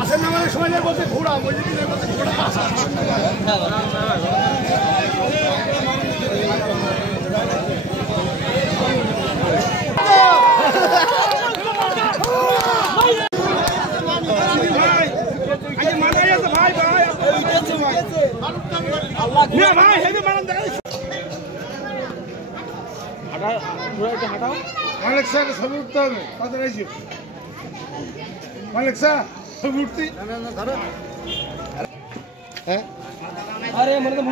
আসেন আমাদের সময় বলতে ঘোড়া বলছে কি বলতে ঘোড়া মালিক স্যার ছবি উঠতে হবে কত রাইছি মালিক স্যার ছবি উঠতে হ্যাঁ আরে মানে তো